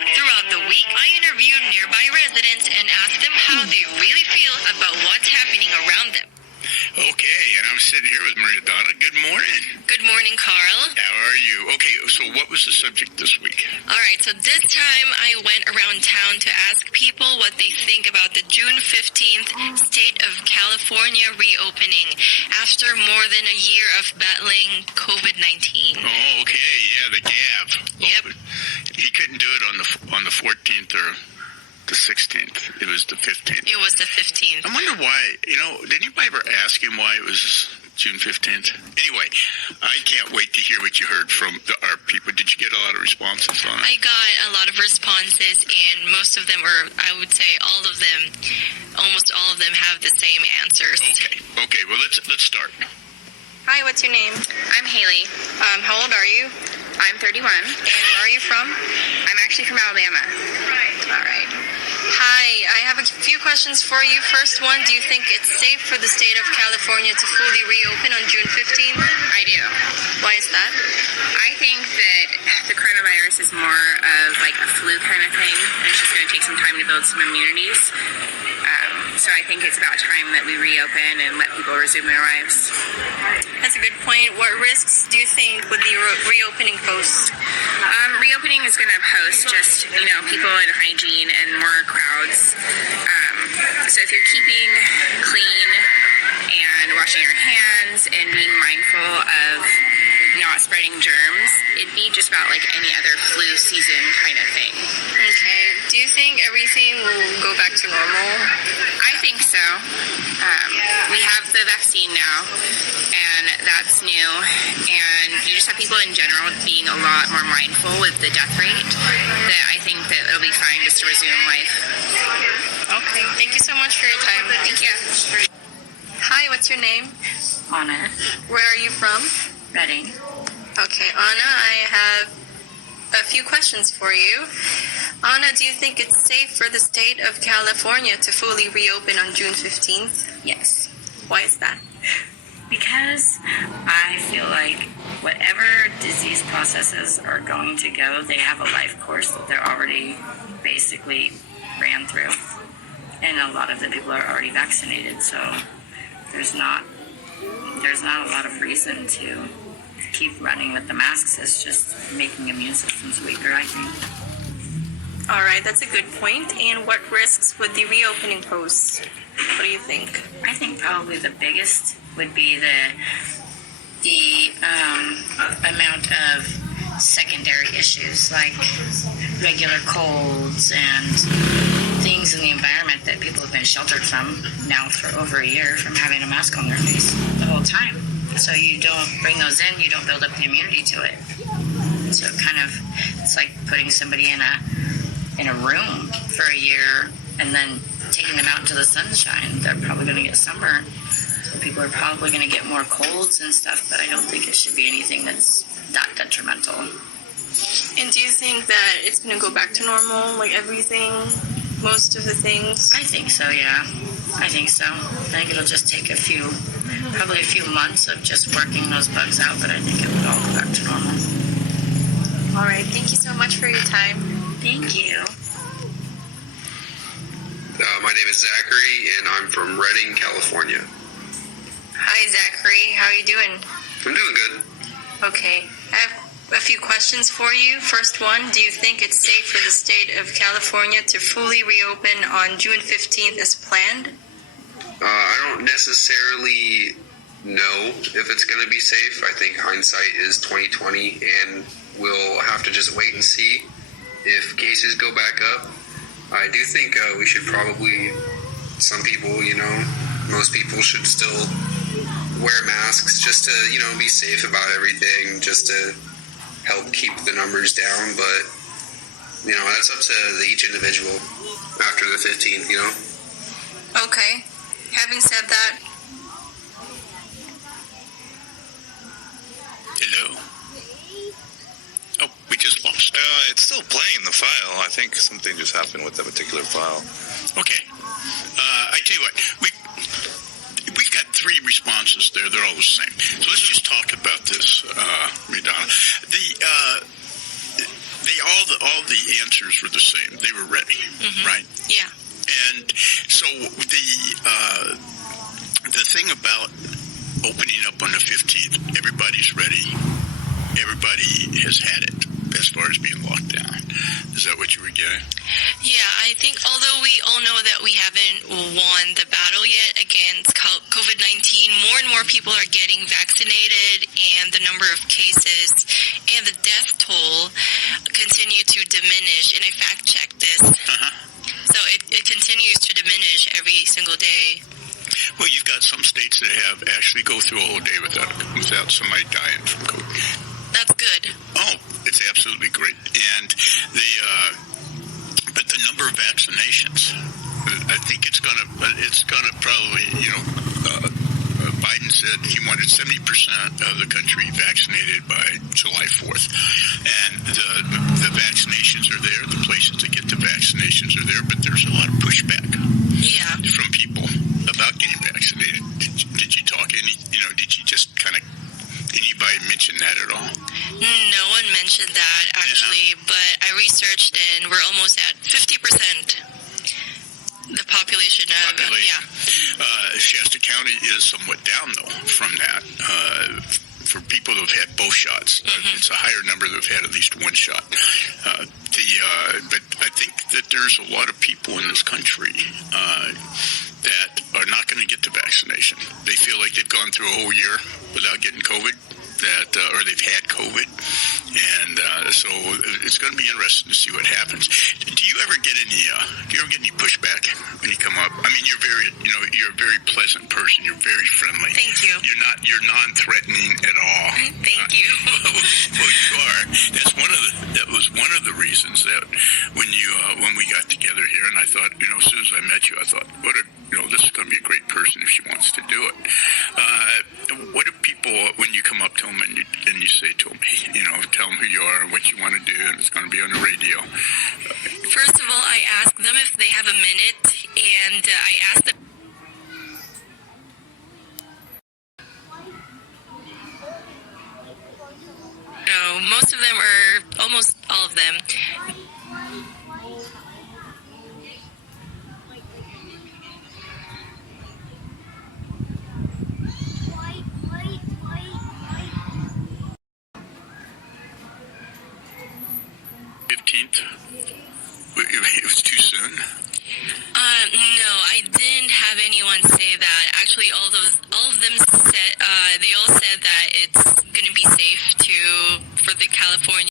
Throughout the week, I interviewed nearby residents and asked them how they really feel about what's happening around them. Okay, and I'm sitting here with Maria Donna. Good morning. Good morning, Carl. How are you? Okay, so what was the subject this week? All right, so this time I went around town to ask people what they think about the June 15th State of California reopening after more than a year of battling COVID-19. Oh, okay, yeah, the Gav. Yep. He couldn't do it on the 14th or the 16th. It was the 15th. It was the 15th. I wonder why, did anybody ever ask him why it was June 15th? Anyway, I can't wait to hear what you heard from our people. Did you get a lot of responses on it? I got a lot of responses, and most of them, or I would say all of them, almost all of them have the same answers. Okay, well, let's start. Hi, what's your name? I'm Haley. How old are you? I'm 31. And where are you from? I'm actually from Alabama. All right. Hi, I have a few questions for you. First one, do you think it's safe for the state of California to fully reopen on June 15th? I do. Why is that? I think that the coronavirus is more of like a flu kind of thing. It's just going to take some time to build some immunities. So I think it's about time that we reopen and let people resume their lives. That's a good point. What risks do you think would the reopening pose? Reopening is going to pose just, people and hygiene and more crowds. So if you're keeping clean and washing your hands and being mindful of not spreading germs, it'd be just about like any other flu season kind of thing. Okay. Do you think everything will go back to normal? I think so. We have the vaccine now, and that's new. And you just have people in general being a lot more mindful with the death rate, that I think that it'll be fine just to resume life. Okay. Thank you so much for your time. Thank you. Hi, what's your name? Anna, Where are you from? Reading. Okay, Anna, I have a few questions for you. Anna, do you think it's safe for the state of California to fully reopen on June 15th? Yes. Why is that? Because I feel like whatever disease processes are going to go, they have a life course that they're already basically ran through. And a lot of the people are already vaccinated, so there's not a lot of reason to keep running with the masks. It's just making immune systems weaker, I think. All right, that's a good point. And what risks would the reopening pose? What do you think? I think probably the biggest would be the amount of secondary issues like regular colds and things in the environment that people have been sheltered from now for over a year from having a mask on their face the whole time. So you don't bring those in, you don't build up the immunity to it. So it's like putting somebody in a room for a year and then taking them out into the sunshine. They're probably going to get sunburned. People are probably going to get more colds and stuff, but I don't think it should be anything that's that detrimental. And do you think that it's going to go back to normal, like everything, most of the things? I think so, yeah. I think so. I think it'll just take probably a few months of just working those bugs out, but I think it would all go back to normal. All right. Thank you so much for your time. Thank you. My name is Zachary, and I'm from Redding, California. Hi, Zachary. How are you doing? I'm doing good. Okay. I have a few questions for you. First one, do you think it's safe for the state of California to fully reopen on June 15th as planned? I don't necessarily know if it's going to be safe. I think hindsight is 20/20, and we'll have to just wait and see if cases go back up. I do think we should probably, some people, most people should still wear masks just to, be safe about everything, just to help keep the numbers down. But, that's up to each individual after the 15th, Okay. Having said that, Hello? Oh, we just lost. It's still playing the file. I think something just happened with that particular file. Okay. I tell you what, we've got three responses there. They're all the same. So let's just talk about this, Maria Donna. The all the answers were the same. They were ready, right? Yeah. And so the thing about opening up on the 15th, everybody's ready. Everybody has had it as far as being locked down. Is that what you were getting? Yeah, I think although we all know that we haven't won the battle yet against COVID-19, more and more people are getting vaccinated, and the number of cases and the death toll continue to diminish. And I fact-checked this. So it continues to diminish every single day. Well, you've got some states that have actually go through a whole day without somebody dying from COVID. That's good. Oh, it's absolutely great. And but the number of vaccinations, I think it's gonna probably, Biden said he wanted 70% of the country vaccinated by July 4th. And the vaccinations are there, the places to get the vaccinations are there, but there's a lot of pushback from people about getting vaccinated. Did you talk did you just kind of, anybody mention that at all? No one mentioned that, actually, but I researched, and we're almost at 50%. The population of, Shasta County is somewhat down, though, from that. For people who have had both shots, it's a higher number that have had at least one shot. But I think that there's a lot of people in this country that are not going to get the vaccination. They feel like they've gone through a whole year without getting COVID, or they've had COVID, and so it's going to be interesting to see what happens. Do you ever get any pushback when you come up? I mean, you're a very pleasant person. You're very friendly. Thank you. You're non-threatening at all. Thank you. Well, you are. That was one of the reasons that when we got together here, and I thought, as soon as I met you, I thought, this is going to be a great person if she wants to do it. What do people, when you come up to them and you say to them, tell them who you are and what you want to do, and it's going to be on the radio? First of all, I ask them if they have a minute, and I ask them. No, most of them are, almost all of them. It was too soon. No, I didn't have anyone say that. Actually, all of them said they all said that it's going to be safe for the California